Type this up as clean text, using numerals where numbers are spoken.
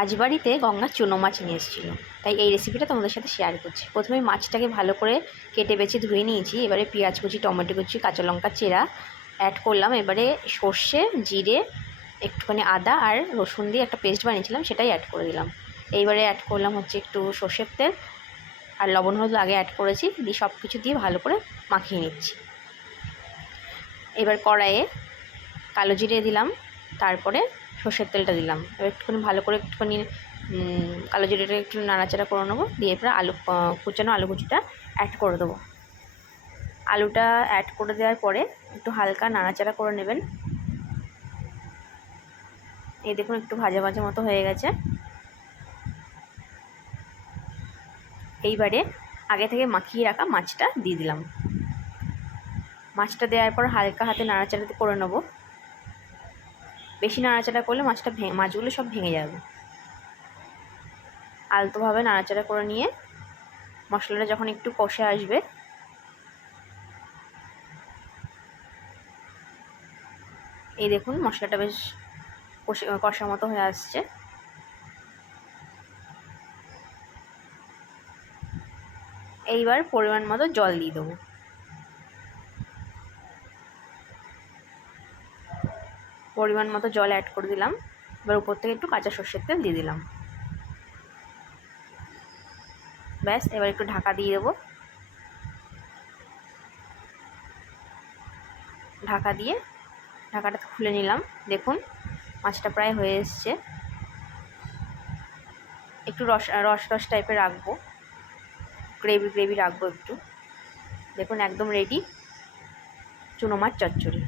আজ বাড়িতে গঙ্গার চুনো মাছ নিয়ে এসেছিলো, তাই এই রেসিপিটা তোমাদের সাথে শেয়ার করছি। প্রথমে মাছটাকে ভালো করে কেটে বেছে ধুয়ে নিয়েছি। এবারে পেঁয়াজ কুচি, টমেটো কুচি, কাঁচা লঙ্কা চেরা অ্যাড করলাম। এবারে সর্ষে, জিরে, একটুখানি আদা আর রসুন দিয়ে একটা পেস্ট বানিয়েছিলাম, সেটাই অ্যাড করে দিলাম। এইবারে অ্যাড করলাম হচ্ছে একটু সর্ষের তেল আর লবণ হলুদ আগে অ্যাড করেছি, দিয়ে সব কিছু দিয়ে ভালো করে মাখিয়ে নিচ্ছি। এবার কড়াইয়ে কালো জিরে দিলাম, তারপরে সর্ষের তেলটা দিলাম। এবার একটুখানি ভালো করে একটুখানি কালো জিরেটা একটু নাড়াচাড়া করে নেবো, দিয়ে এরপরে কুচানো আলু কুচিটা অ্যাড করে দেবো। আলুটা অ্যাড করে দেওয়ার পরে একটু হালকা নাড়াচাড়া করে নেবেন। এই দেখুন একটু ভাজা ভাজা মতো হয়ে গেছে। এইবারে আগে থেকে মাখিয়ে রাখা মাছটা দিয়ে দিলাম। মাছটা দেওয়ার পর হালকা হাতে নাড়াচাড়া করে নেবো। বেশি নাড়াচাড়া করলে মাছগুলো সব ভেঙে যাবে। আলতোভাবে নাড়াচাড়া করে নিয়ে মশলাটা যখন একটু কষে আসবে, এই দেখুন মশলাটা বেশ কষা মতো হয়ে আসছে। এইবার পরিমাণ মতো জল দিয়ে দেবো। পরিমাণ মতো জল অ্যাড করে দিলাম। এবার উপর থেকে একটু কাঁচা সর্ষের তেল দিয়ে দিলাম। ব্যাস, এবার একটু ঢাকা দিয়ে দেবো। ঢাকা দিয়ে ঢাকাটা খুলে নিলাম। দেখুন মাছটা প্রায় হয়ে এসছে। একটু রস টাইপের রাখবো, গ্রেভি রাখবো একটু। দেখুন একদম রেডি চুনো মাছ চচ্চড়ি।